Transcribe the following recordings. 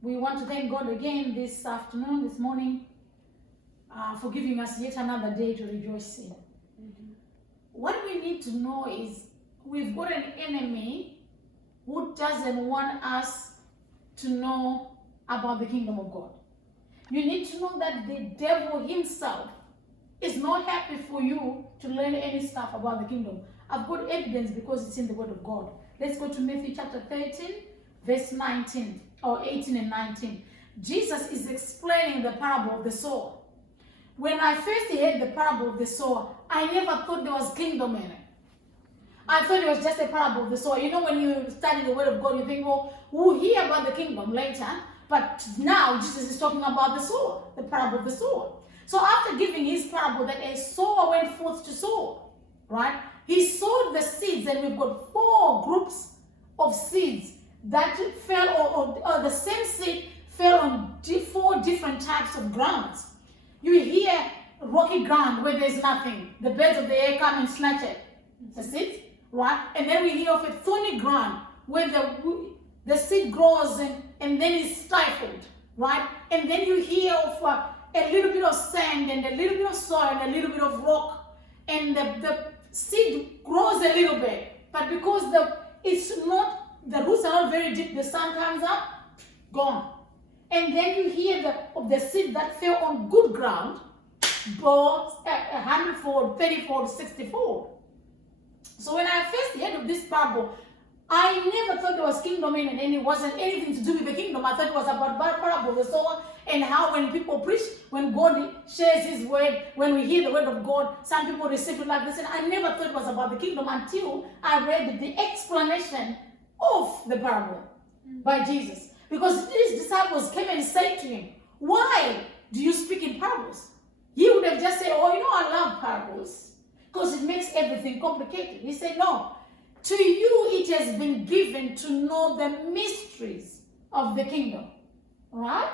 We want to thank God again this afternoon, this morning, for giving us yet another day to rejoice in. What we need to know is we've got an enemy who doesn't want us to know about the kingdom of God. You need to know that the devil himself is not happy for you to learn any stuff about the kingdom. I've got evidence because it's in the word of God. Let's go to Matthew chapter 13, verse 19, or 18 and 19. Jesus is explaining the parable of the sower. When I first heard the parable of the sower, I never thought there was kingdom in it. I thought it was just a parable of the sower. You know, when you study the word of God, you think, well, we'll hear about the kingdom later. But now Jesus is talking about the sower, the parable of the sower. So after giving his parable that a sower went forth to sow, right? He sowed the seeds, and we've got 4 groups of seeds that fell, or the same seed fell on 4 different types of grounds. You hear rocky ground where there's nothing. The birds of the air come and snatch it. The seeds, right? And then we hear of a thorny ground where the seed grows and then is stifled, right? And then you hear of a little bit of sand and a little bit of soil and a little bit of rock, and the seed grows a little bit, but because the roots are not very deep, the sun comes up, gone. And then you hear of the seed that fell on good ground, bore 100-fold, 30-fold, 60-fold. So when I first heard of this parable, I never thought there was kingdom in it, and it wasn't anything to do with the kingdom. I thought it was about parable, the sower, and how when people preach, when God shares his word, when we hear the word of God, some people receive it like this. And I never thought it was about the kingdom until I read the explanation of the parable by Jesus. Because his disciples came and said to him, why do you speak in parables? He would have just said, oh, you know, I love parables because it makes everything complicated. He said, no. To you it has been given to know the mysteries of the kingdom. Right?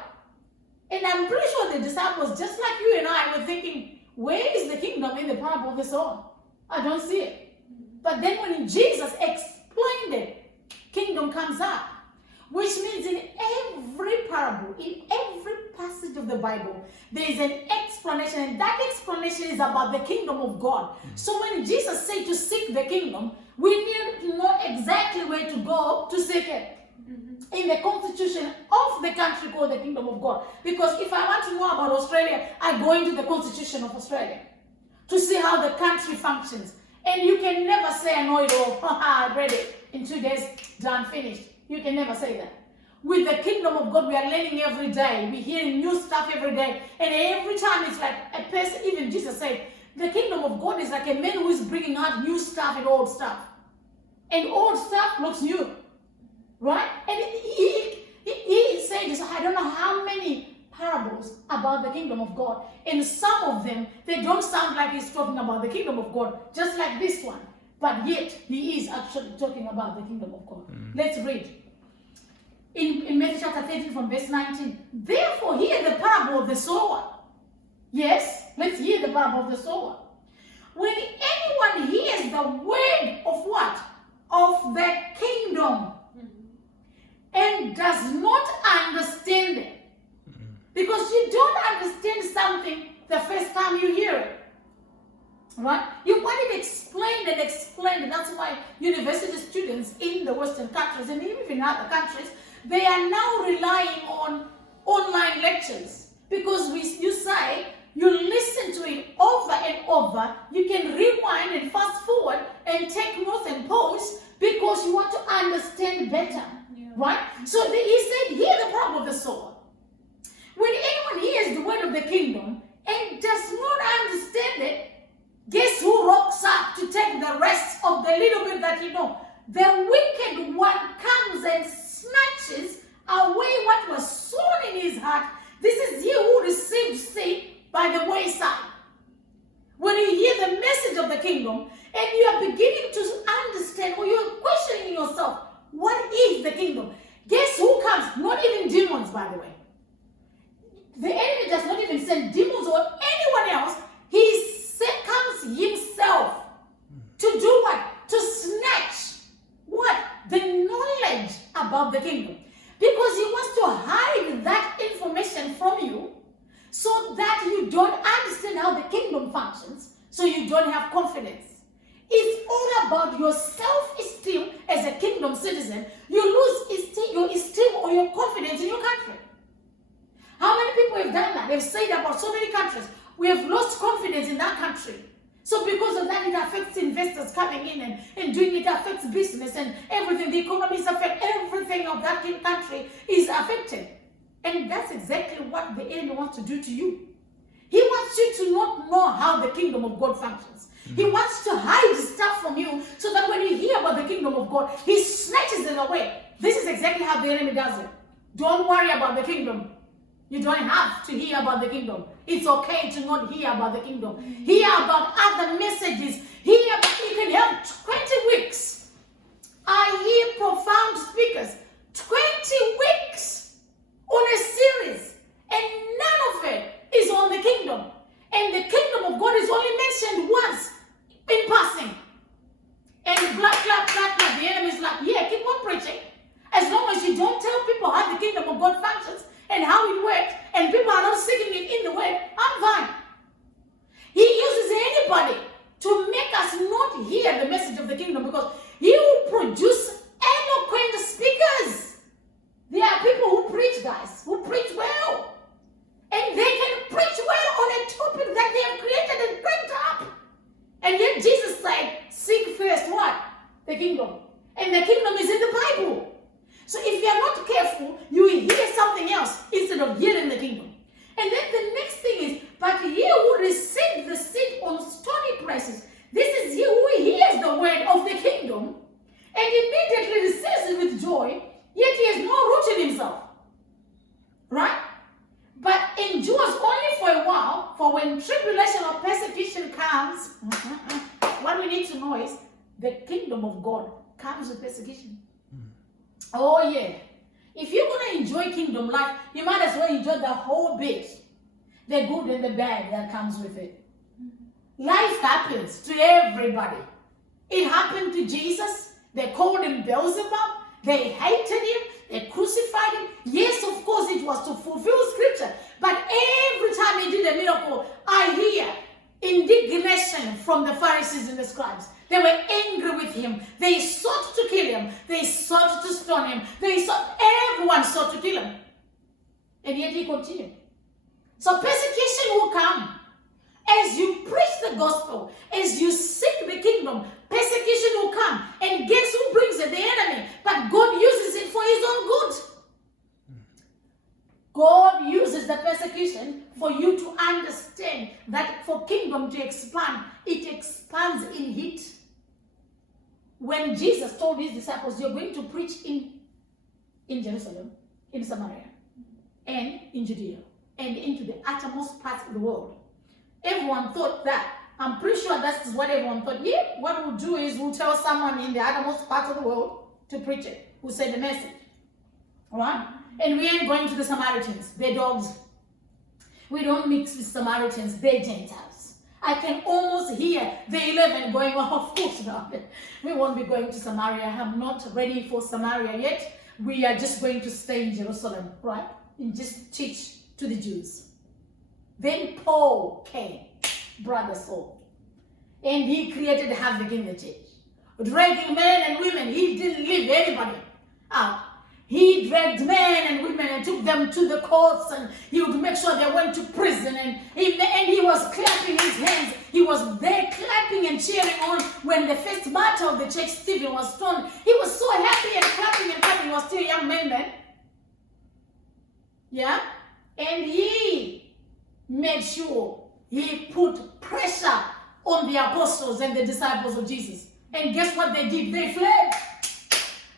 And I'm pretty sure the disciples, just like you and I, were thinking, where is the kingdom in the parable of the sower? I don't see it. But then when Jesus explained it, kingdom comes up. Which means in every parable, in every passage of the Bible, there is an explanation, and that explanation is about the kingdom of God. So when Jesus said to seek the kingdom, we need to know exactly where to go to seek it. In the constitution of the country called the kingdom of God. Because if I want to know about Australia, I go into the constitution of Australia to see how the country functions. And you can never say, I know it all. I read it in 2 days, done, finished. You can never say that. With the kingdom of God, we are learning every day. We're hearing new stuff every day. And every time it's like a person, even Jesus said, the kingdom of God is like a man who is bringing out new stuff and old stuff. And old stuff looks new. Right? And he said, I don't know how many parables about the kingdom of God. And some of them, they don't sound like he's talking about the kingdom of God, just like this one. But yet, he is actually talking about the kingdom of God. Let's read. In Matthew chapter 13 from verse 19. Therefore, hear the parable of the sower. Yes, let's hear the parable of the sower. When anyone hears the word of what? Of the kingdom and does not understand it. Because you don't understand something the first time you hear it. Right? You want it explained and explained. That's why university students in the Western countries and even in other countries, they are now relying on online lectures. Because you say, you listen to it over and over, you can rewind and fast forward and take notes and pause because you want to understand better. Yeah. Right? So he said, hear the parable of the sower. When anyone hears the word of the kingdom and does not understand it, guess who rocks up to take the rest of the little bit that you know? The wicked one comes and snatches away what was sown in his heart. This is he who received seed by the wayside. When you hear the message of the kingdom and you are beginning to understand, or you are questioning yourself, what is the kingdom? Guess who comes? Not even demons, by the way. The enemy does not even send demons or anyone else. He comes himself to do what? To snatch what? The knowledge about the kingdom. Because he wants to hide so you don't have confidence. It's all about your self-esteem as a kingdom citizen. You lose your esteem or your confidence in your country. How many people have done that? They've said about so many countries, we have lost confidence in that country. So because of that, it affects investors coming in and doing it, affects business and everything. The economy is affected. Everything of that country is affected. And that's exactly what the enemy wants to do to you. He wants you to not know how the kingdom of God functions. He wants to hide stuff from you so that when you hear about the kingdom of God, he snatches it away. This is exactly how the enemy does it. Don't worry about the kingdom. You don't have to hear about the kingdom. It's okay to not hear about the kingdom. Hear about other messages. You can have 20 weeks. I hear profound speakers. 20 weeks on a series. And none of it is on the kingdom. And the kingdom of God is only mentioned once in passing. And black, the enemy is like, yeah, keep on preaching. As long as you don't tell people how the kingdom of God functions and how it works, and people are not seeking it in the way, I'm fine. He uses anybody to make us not hear the message of the kingdom, because he will produce eloquent speakers. There are people who preach, guys, who preach well. And they can preach well on a topic that they have created and picked up. And yet Jesus said, seek first what? The kingdom. And the kingdom is in the Bible. So if you are not careful, you will hear something else instead of hearing the kingdom. And then the next thing is, but he who received the seed on stony places, this is he who hears the word of the kingdom and immediately receives it with joy, yet he has no root in himself. Right? But endures only for a while, for when tribulation or persecution comes, what we need to know is the kingdom of God comes with persecution. Oh yeah. If you're going to enjoy kingdom life, you might as well enjoy the whole bit. The good and the bad that comes with it. Life happens to everybody. It happened to Jesus. They called him Beelzebub. They hated him. They crucified him. Yes, of course, it was to fulfill scripture. But every time he did a miracle, I hear indignation from the Pharisees and the scribes. They were angry with him. They sought to kill him. They sought to stone him. Everyone sought to kill him. And yet he continued. So persecution will come. As you preach the gospel, as you seek the kingdom, persecution will come. And guess who brings it? The enemy. But God uses it for his own good. God uses the persecution for you to understand that for kingdom to expand, it expands in heat. When Jesus told his disciples, you're going to preach in Jerusalem, in Samaria, and in Judea, and into the uttermost parts of the world. Everyone thought that. I'm pretty sure that's what everyone thought. Yeah, what we'll do is we'll tell someone in the uttermost parts of the world to preach it, who say the message. All right? And we ain't going to the Samaritans. They're dogs. We don't mix with Samaritans. They're Gentiles. I can almost hear the 11 going, oh, of course not. We won't be going to Samaria. I'm not ready for Samaria yet. We are just going to stay in Jerusalem, right? And just teach to the Jews. Then Paul came, brother Saul. And he created havoc in the church. Dragging men and women. He didn't leave anybody out. He dragged men and women and took them to the courts, and he would make sure they went to prison, and he was clapping his hands. He was there clapping and cheering on when the first martyr of the church, Stephen, was stoned. He was so happy and clapping. He was still a young man then. Yeah? And he made sure he put pressure on the apostles and the disciples of Jesus. And guess what they did? They fled.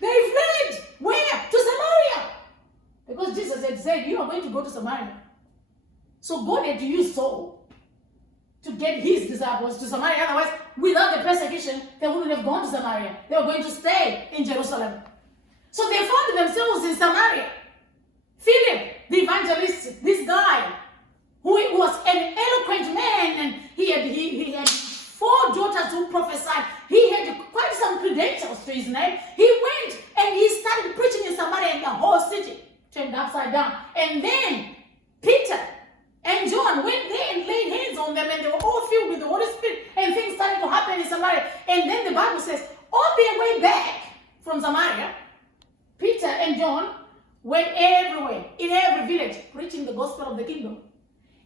They fled. Where? To Samaria. Because Jesus had said, you are going to go to Samaria. So God had to use Saul to get his disciples to Samaria. Otherwise, without the persecution, they wouldn't have gone to Samaria. They were going to stay in Jerusalem. So they found themselves in Samaria. Philip, the evangelist, this guy, who was an eloquent man, and he had 4 daughters who prophesied. He had quite some credentials to his name. He went and he started preaching in Samaria, and the whole city turned upside down. And then Peter And John went there and laid hands on them, and they were all filled with the Holy Spirit, and things started to happen in Samaria. And then the Bible says, on their way back from Samaria, Peter and John went everywhere, in every village, preaching the gospel of the kingdom.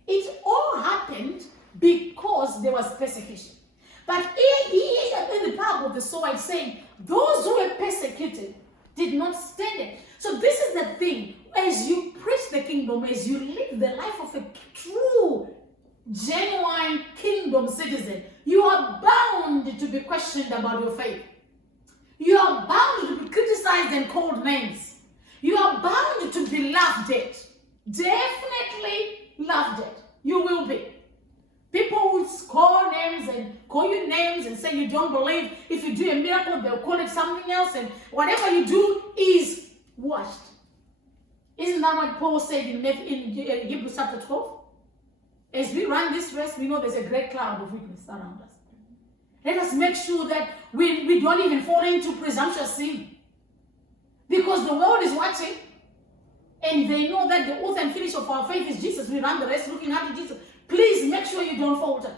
It all happened because there was persecution. But here in the parable of the sower, it's saying, those who were persecuted did not stand it. So this is the thing. As you preach the kingdom, as you live the life of a true, genuine kingdom citizen, you are bound to be questioned about your faith. You are bound to be criticized and called names. You are bound to be laughed at. Definitely laughed at. You will be. People will call names and call you names and say you don't believe. If you do a miracle, they'll call it something else. And whatever you do is washed. Isn't that what Paul said in Hebrews chapter 12? As we run this race, we know there's a great cloud of witness around us. Let us make sure that we don't even fall into presumptuous sin. Because the world is watching, and they know that the author and finish of our faith is Jesus. We run the race looking after Jesus. Please make sure you don't falter.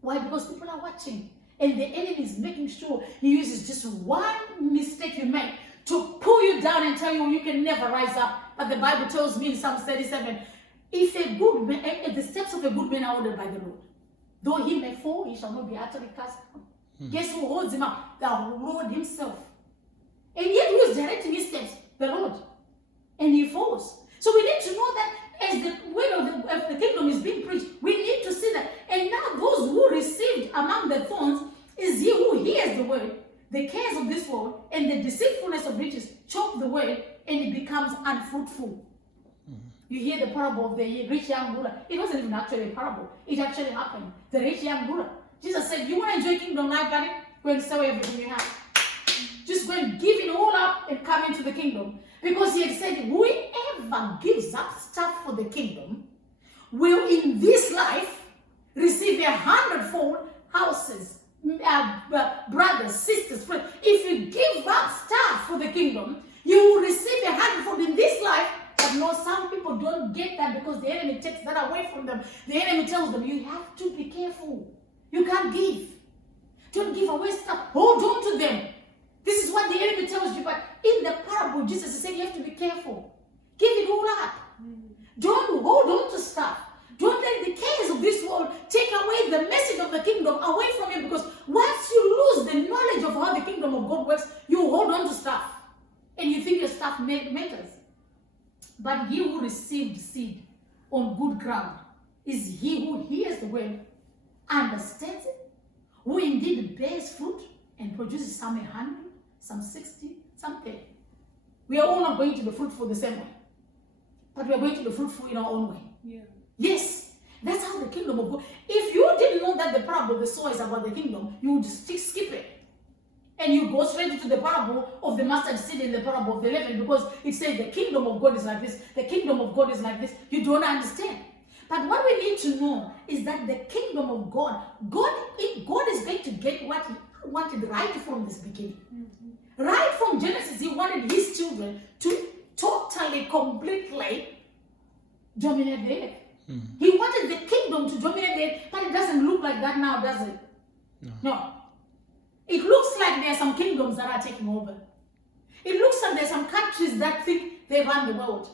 Why? Because people are watching, and the enemy is making sure he uses just one mistake you make to pull you down and tell you you can never rise up. But the Bible tells me in Psalm 37, if a good man, the steps of a good man are ordered by the Lord, though he may fall, he shall not be utterly cast down. Guess who holds him up? The Lord himself. And yet who is directing his steps? The Lord. And he falls. So we need to know that as the word of the kingdom is being preached, we need to see that. And now those who received among the thorns is he who hears the word, the cares of this world, and the deceitfulness of riches choke the word, and it becomes unfruitful. You hear the parable of the rich young ruler. It wasn't even actually a parable. It actually happened. The rich young ruler. Jesus said, you want to enjoy kingdom life, buddy? Go and sell everything you have. Just go and give it all up and come into the kingdom. Because he had said, whoever gives up stuff for the kingdom will in this life receive 100-fold houses, brothers, sisters, friends. If you give up stuff for the kingdom, you will receive 100-fold in this life. But no, some people don't get that because the enemy takes that away from them. The enemy tells them, you have to be careful. You can't give. Don't give away stuff. Hold on to them. This is what the enemy tells you. But in the parable, Jesus said you have to be careful. Give it all up. Don't hold on to stuff. Don't let the cares of this world take away the message of the kingdom away from you. Because once you lose the knowledge of how the kingdom of God works, you hold on to stuff. And you think your stuff matters. But he who received seed on good ground is he who hears the word, understands it, who indeed bears fruit and produces some 100, some 60, some 30. We are all not going to be fruitful the same way. But we are going to be fruitful in our own way. Yeah. Yes. That's how the kingdom of God. If you didn't know that the parable of the sower is about the kingdom, you would just skip it. And you go straight into the parable of the mustard seed and the parable of the leaven, because it says the kingdom of God is like this, the kingdom of God is like this. You don't understand. But what we need to know is that the kingdom of God, God is going to get what he wanted right from this beginning. Mm-hmm. Right from Genesis, he wanted his children to totally, completely dominate the earth. Mm-hmm. He wanted the kingdom to dominate the earth, but it doesn't look like that now, does it? No. It looks like there are some kingdoms that are taking over. It looks like there are some countries that think they run the world.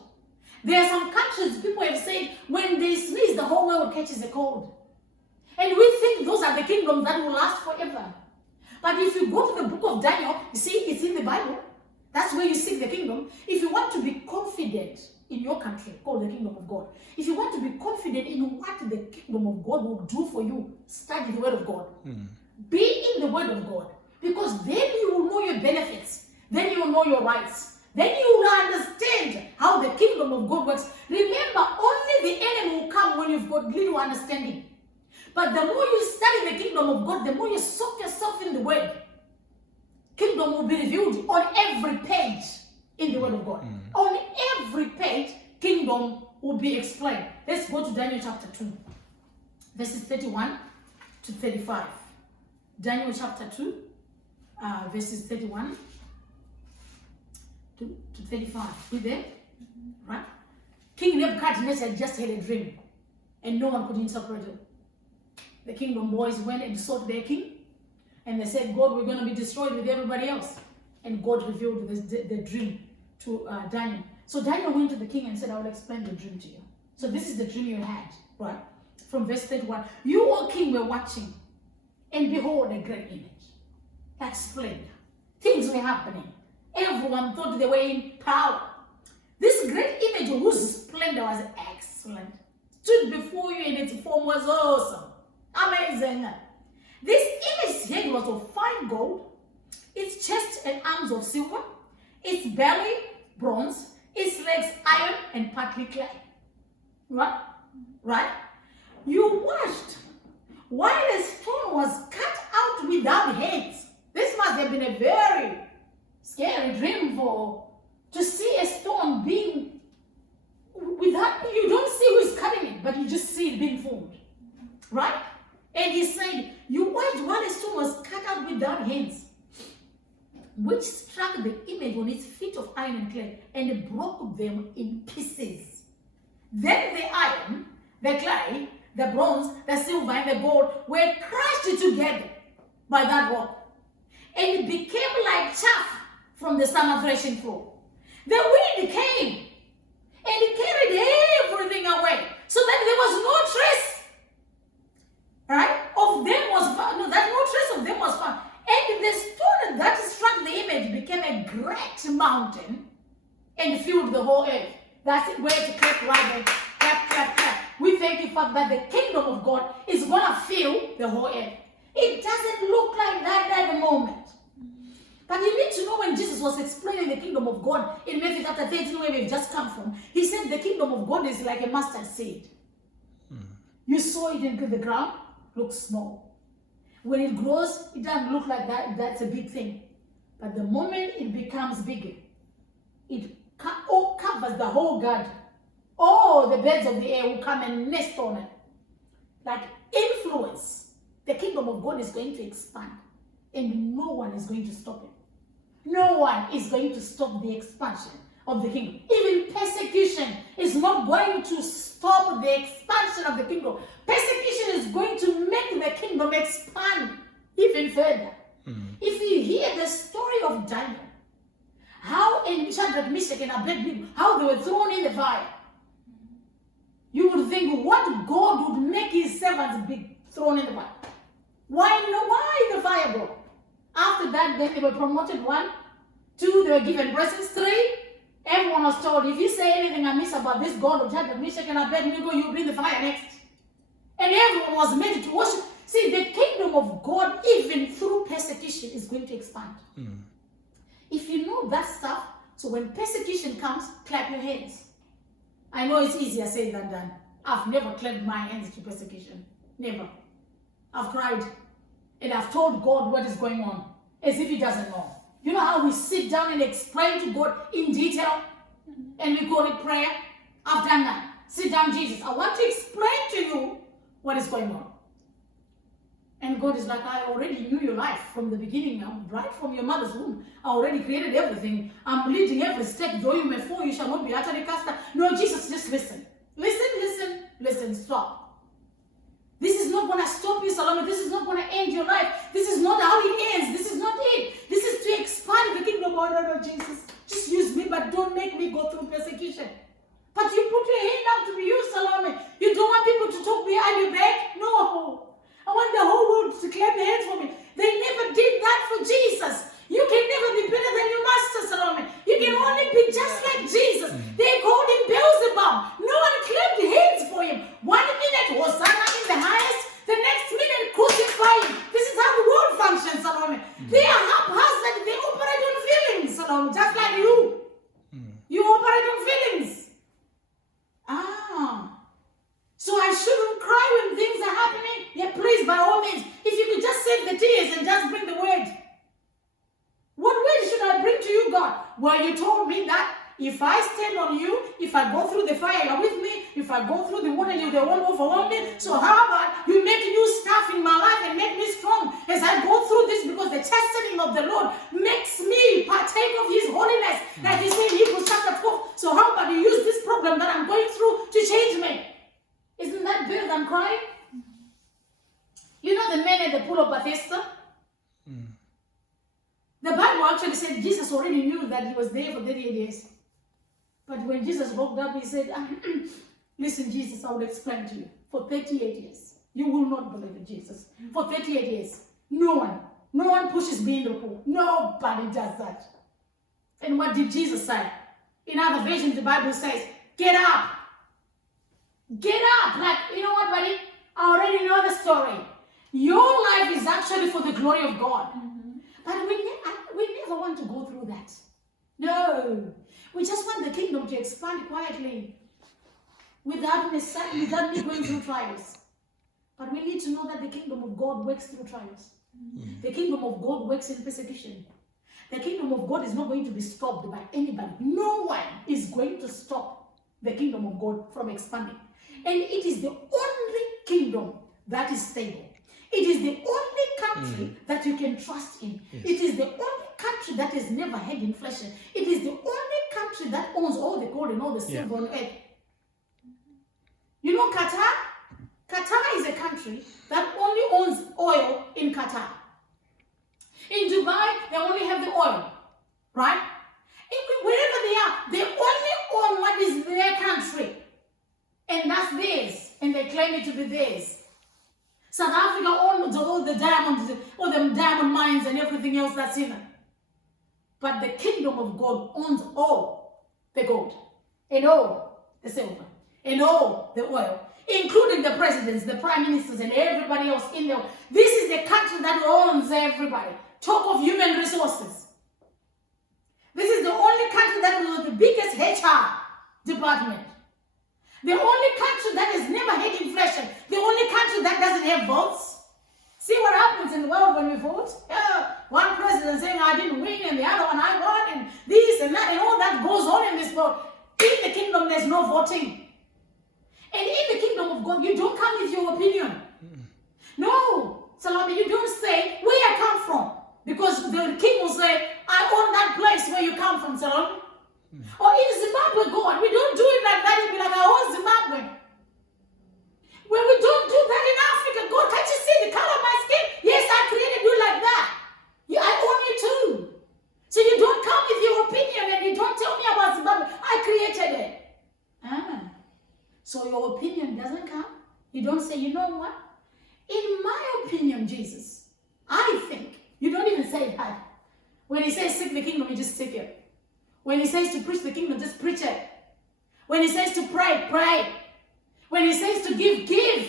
There are some countries, people have said, when they sneeze, the whole world catches a cold. And we think those are the kingdoms that will last forever. But if you go to the book of Daniel, you see, it's in the Bible. That's where you seek the kingdom. If you want to be confident in your country, called the kingdom of God, if you want to be confident in what the kingdom of God will do for you, study the word of God. Be in the word of God. Because then you will know your benefits. Then you will know your rights. Then you will understand how the kingdom of God works. Remember, only the enemy will come when you've got little understanding. But the more you study the kingdom of God, the more you soak yourself in the word, kingdom will be revealed on every page in the word of God. On every page, kingdom will be explained. Let's go to Daniel chapter 2, verses 31 to 35. Daniel chapter 2, verses 31 to 35. We there? Right? King Nebuchadnezzar just had a dream, and no one could interpret it. The kingdom boys went and sought their king, and they said, God, we're going to be destroyed with everybody else. And God revealed the dream to Daniel. So Daniel went to the king and said, I will explain the dream to you. So this is the dream you had, right? From verse 31. You, O king, were watching, and behold, a great image, like splendor. Things were happening. Everyone thought they were in power. This great image, whose splendor was excellent, stood before you, and its form was awesome. Amazing. This image's head was of fine gold, its chest and arms of silver, its belly bronze, its legs iron and partly clay. Right? Right? You watched while a stone was cut out without hands. This must have been a very scary dream to see a stone being without, you don't see who's cutting it, but you just see it being formed. Right? And he said, you watched while a stone was cut out without hands, which struck the image on its feet of iron and clay, and broke them in pieces. Then the iron, the clay, the bronze, the silver, and the gold were crushed together by that rock, and it became like chaff from the summer threshing floor. The wind came, and it carried everything away, so that there was no trace, right, of them was found. No, that no trace of them was found. And the stone that struck the image became a great mountain and filled the whole earth. That's where to clap right there. Clap, clap, clap. We thank you, Father, that the kingdom of God is going to fill the whole earth. It doesn't look like that at the moment. But you need to know, when Jesus was explaining the kingdom of God in Matthew chapter 13, where we've just come from, he said the kingdom of God is like a mustard seed. You sow it into the ground, looks small. When it grows, it doesn't look like that. That's a big thing. But the moment it becomes bigger, it covers the whole garden. All the birds of the air will come and nest on it. Like influence. The kingdom of God is going to expand, and no one is going to stop it. No one is going to stop the expansion of the kingdom. Even persecution is not going to stop the expansion of the kingdom. Persecution is going to make the kingdom expand even further. If you hear the story of Daniel, how in Shadrach, Meshach, and Abednego, how they were thrown in the fire, you would think, what God would make his servants be thrown in the fire? Why the fire, bro? After that, then they were promoted 1, 2, they were given blessings, 3. Everyone was told, if you say anything amiss about this God of Shadrach, Meshach, and Abednego, you'll be in the fire next. And everyone was made to worship. See, the kingdom of God, even through persecution, is going to expand. If you know that stuff, so when persecution comes, clap your hands. I know it's easier said than done. I've never clapped my hands to persecution. Never. I've cried. And I've told God what is going on, as if he doesn't know. You know how we sit down and explain to God in detail, and we call it prayer? I've done that. Sit down, Jesus. I want to explain to you what is going on. And God is like, I already knew your life from the beginning. Right from your mother's womb. I already created everything. I'm leading every step. Though you may fall, you shall not be utterly cast down. No, Jesus, just listen. Listen, stop. This is not going to stop you, Salome. This is not going to end your life. This is not how it ends. This is not it. This is to expand the kingdom. Oh, no, Jesus. Just use me, but don't make me go through persecution. But you put your hand up to be used, Salome. You don't want people to talk behind your back? No. I want the whole world to clap their hands for me. They never did that for Jesus. You can never be better than your master, Salome. You can only be just like Jesus. They called him Beelzebub. No one clapped hands for him. 1 minute, Hosanna in the highest. The next minute, crucify him. This is how the world functions, Salome. They are haphazard. They operate on feelings, Salome, just like you. You operate on feelings. So I shouldn't cry when things are happening? Yeah, please, by all means. If you could just save the tears and just bring the word. What word should I bring to you, God? Well, you told me that if I stand on you, if I go through the fire, you're with me. If I go through the water, you won't overwhelm me. So how about you make new stuff in my life and make me strong as I go through this, because the chastening of the Lord makes me partake of his holiness. Like you say in Hebrews chapter 12. So how about you use this problem problem that I'm going through to change me. Isn't that better than crying? You know the man at the pool of Bethesda? The Bible actually said Jesus already knew that he was there for 38 years. But when Jesus walked up, he said, listen, Jesus, I will explain to you. For 38 years, you will not believe in Jesus. For 38 years, no one pushes me in the pool. Nobody does that. And what did Jesus say? In other versions, the Bible says, get up. Get up. Like, you know what, buddy? I already know the story. Your life is actually for the glory of God. But we never want to go through that. No. We just want the kingdom to expand quietly without me going through trials. But we need to know that the kingdom of God works through trials. The kingdom of God works in persecution. The kingdom of God is not going to be stopped by anybody. No one is going to stop the kingdom of God from expanding. And it is the only kingdom that is stable. It is the only country that you can trust in. Yes. It is the only country that has never had inflation. It is the only country that owns all the gold and all the silver on earth. You know Qatar? Qatar is a country that only owns oil in Qatar. In Dubai, they only have the oil, right? Wherever they are, they only own what is their country. And that's theirs. And they claim it to be theirs. South Africa owns all the diamonds, all the diamond mines and everything else that's in it. But the kingdom of God owns all the gold, and all the silver, and all the oil, including the presidents, the prime ministers, and everybody else in there. This is the country that owns everybody. Talk of human resources. This is the only country that has the biggest HR department. The only country that has never had inflation. The only country that doesn't have votes. See what happens in the world when we vote? One president saying I didn't win and the other one I won and this and that and all that goes on in this world. In the kingdom there's no voting. And in the kingdom of God you don't come with your opinion. No, Salome, you don't say where I come from. Because the king will say, I own that place where you come from, Salome. Or in Zimbabwe, God, we don't do it like that. You'll be like, I own Zimbabwe. When we don't do that in Africa, God, can't you see the color of my skin? Yes, I created you like that. Yeah, I own you too. So you don't come with your opinion and you don't tell me about Zimbabwe. I created it. So your opinion doesn't come. You don't say, you know what? In my opinion, Jesus, I think. You don't even say that. When he says seek the kingdom, you just seek it. When he says to preach the kingdom, just preach it. When he says to pray, pray. When he says to give, give.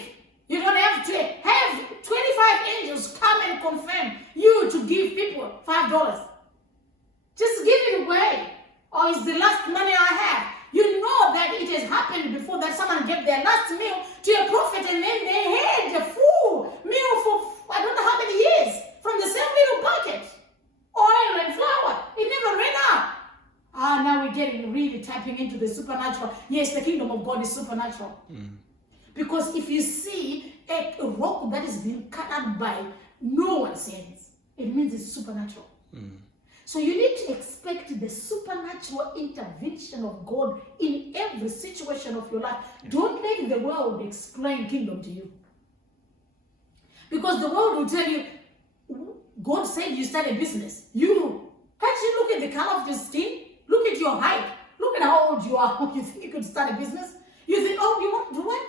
You don't have to have 25 angels come and confirm you to give people $5. Just give it away. Or it's the last money I have. You know that it has happened before that someone gave their last meal to a prophet and then they had the full meal for I don't know how many years from the same little bucket. Oil and flour. It never ran out. Now we're getting really tapping into the supernatural. Yes, the kingdom of God is supernatural. Because if you see a rock that is being cut up by no one's hands, it means it's supernatural. So you need to expect the supernatural intervention of God in every situation of your life. Don't let the world explain kingdom to you. Because the world will tell you, God said you start a business. Can't you look at the color of your skin? Look at your height. Look at how old you are. You think you could start a business? You think, oh, you want to do what?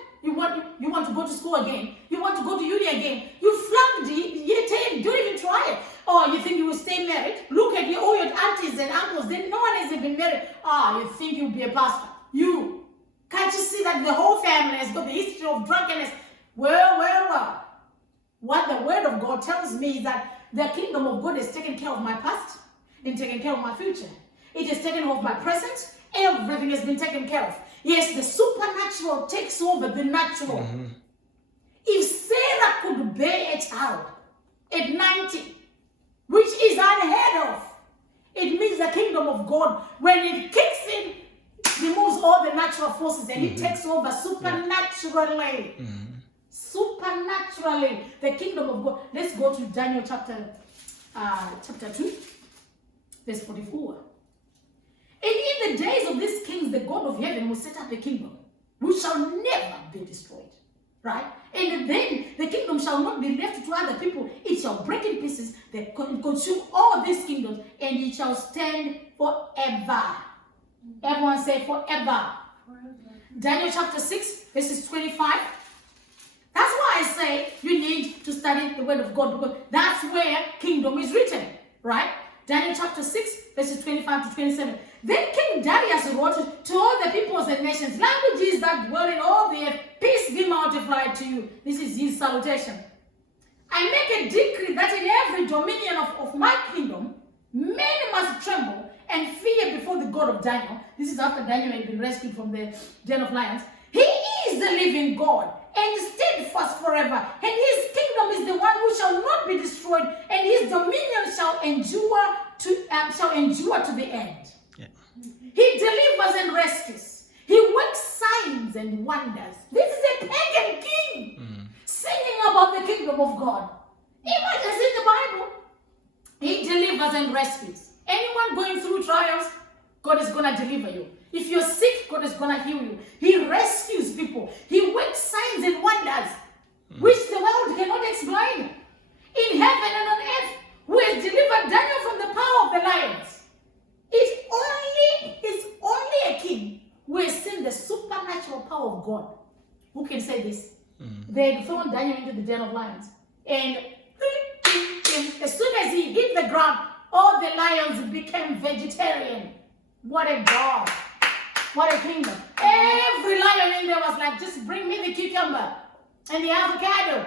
You want to go to school again. You want to go to uni again. You flunked year 10. Don't even try it. Or you think you will stay married? Look at all your aunties and uncles. No one has even married. You think you'll be a pastor? Can't you see that the whole family has got the history of drunkenness? Well. What the word of God tells me is that the kingdom of God has taken care of my past and taken care of my future. It has taken care of my present. Everything has been taken care of. Yes, the supernatural takes over the natural. If Sarah could bear a child at 90, which is unheard of, it means the kingdom of God, when it kicks in, removes all the natural forces and it takes over supernaturally. Supernaturally, the kingdom of God. Let's go to Daniel chapter 2, verse 44. And in the days of these kings, the God of heaven will set up a kingdom which shall never be destroyed. Right? And then the kingdom shall not be left to other people. It shall break in pieces, they consume all these kingdoms, and it shall stand forever. Everyone say forever. Daniel chapter 6, verses 25. That's why I say you need to study the word of God, because that's where kingdom is written. Right? Daniel chapter 6, verses 25 to 27. Then King Darius wrote to all the peoples and nations, languages that dwell in all the earth, peace be multiplied to you. This is his salutation. I make a decree that in every dominion of my kingdom, many must tremble and fear before the God of Daniel. This is after Daniel had been rescued from the den of lions. He is the living God and steadfast forever, and his kingdom is the one who shall not be destroyed, and his dominion shall endure to the end. Yeah. He delivers and rescues. He works signs and wonders. This is a pagan king singing about the kingdom of God. Even as in the Bible, he delivers and rescues. Anyone going through trials, God is going to deliver you. If you're sick, God is going to heal you. He rescues people. He works signs and wonders, which the world cannot explain. In heaven and on earth, who has delivered Daniel from the power of the lions. It's only a king who has seen the supernatural power of God. Who can say this? They had thrown Daniel into the den of lions. And as soon as he hit the ground, all the lions became vegetarian. What a God. What a kingdom. Every lion in there was like, just bring me the cucumber and the avocado.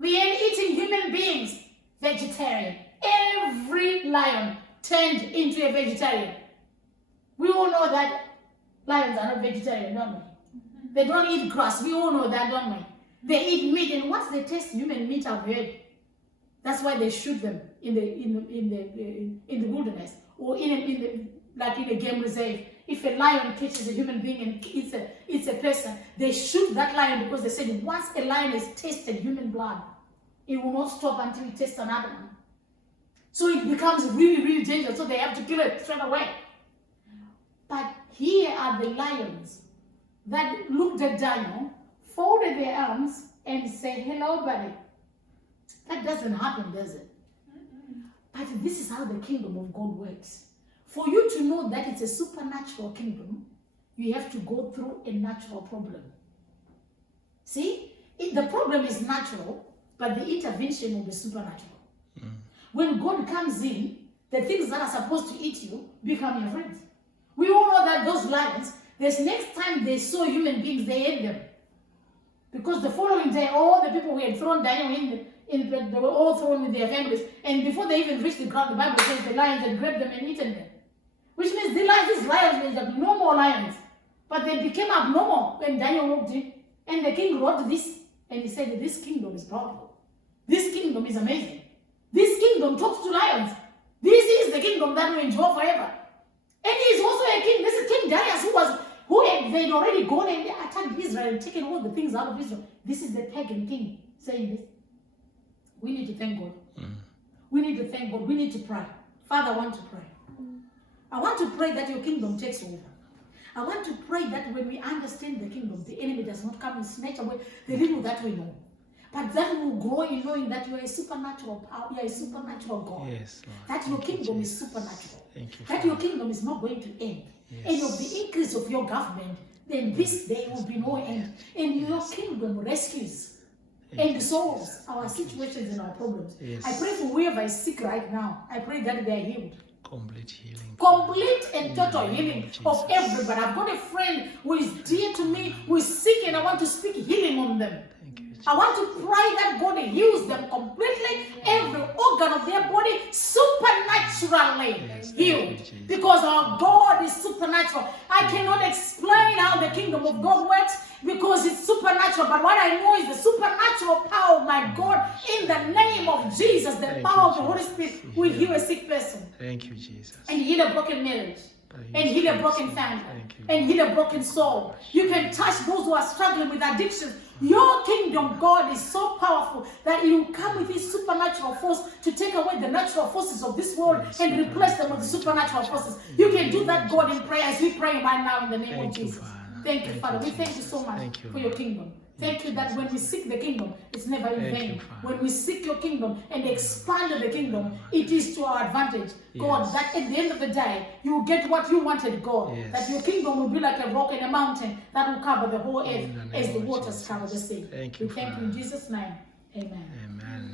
We ain't eating human beings. Vegetarian. Every lion turned into a vegetarian. We all know that lions are not vegetarian, don't we? They don't eat grass. We all know that, don't we? They eat meat, and once they taste human meat, I've heard, that's why they shoot them in the wilderness or in a game reserve. If a lion catches a human being and it's a person, they shoot that lion because they said once a lion has tasted human blood, it will not stop until it tastes another one. So it becomes really, really dangerous. So they have to kill it straight away. But here are the lions that looked at Daniel, folded their arms, and said, hello, buddy. That doesn't happen, does it? But this is how the kingdom of God works. For you to know that it's a supernatural kingdom, you have to go through a natural problem. See? The problem is natural, but the intervention will be supernatural. When God comes in, the things that are supposed to eat you become your friends. We all know that those lions, this next time they saw human beings, they ate them. Because the following day, all the people who had thrown Daniel in, they were all thrown with their families. And before they even reached the ground, the Bible says the lions had grabbed them and eaten them. Which means these lions were abnormal lions. But they became abnormal when Daniel walked in. And the king wrote this. And he said, this kingdom is powerful. This kingdom is amazing. This kingdom talks to lions. This is the kingdom that will endure forever. And he is also a king. This is King Darius they'd already gone and attacked Israel and taken all the things out of Israel. This is the pagan king saying this. We need to thank God. We need to thank God. We need to pray. Father, I want to pray. I want to pray that your kingdom takes over. I want to pray that when we understand the kingdom, the enemy does not come and snatch away the little that we know. But that will grow in knowing that you are a supernatural power, you are a supernatural God. Yes, Lord. That your kingdom is supernatural. Thank you, that your kingdom is not going to end. Yes. And of the increase of your government, then this day will be no end. And your kingdom rescues and solves our situations and our problems. Yes. I pray for whoever is sick right now. I pray that they are healed. Complete healing. Complete and total healing of everybody. I've got a friend who is dear to me, who is sick, and I want to speak healing on them. Thank you, Jesus. I want to pray that God heals them completely, every organ of their body supernaturally healed. Because our God is supernatural. I cannot explain how the kingdom of God works because it's supernatural. But what I know is the supernatural power of my God in the name of Jesus, the power of the Holy Spirit will heal a sick person. Thank you, Jesus. And heal a broken marriage. and heal a broken family and heal a broken soul. You can touch those who are struggling with addictions. Your kingdom, God, is so powerful that it will come with His supernatural force to take away the natural forces of this world and replace them with the supernatural forces. You can do that, God, in prayer as we pray right now in the name of Jesus. Thank you, Father. We thank you so much for your kingdom. Thank you that when we seek the kingdom, it's never in vain. When we seek your kingdom and expand the kingdom, it is to our advantage. God, that at the end of the day, you will get what you wanted, God. That your kingdom will be like a rock and a mountain that will cover the whole earth as the waters cover the sea. We thank you in Jesus' name. Amen. Amen.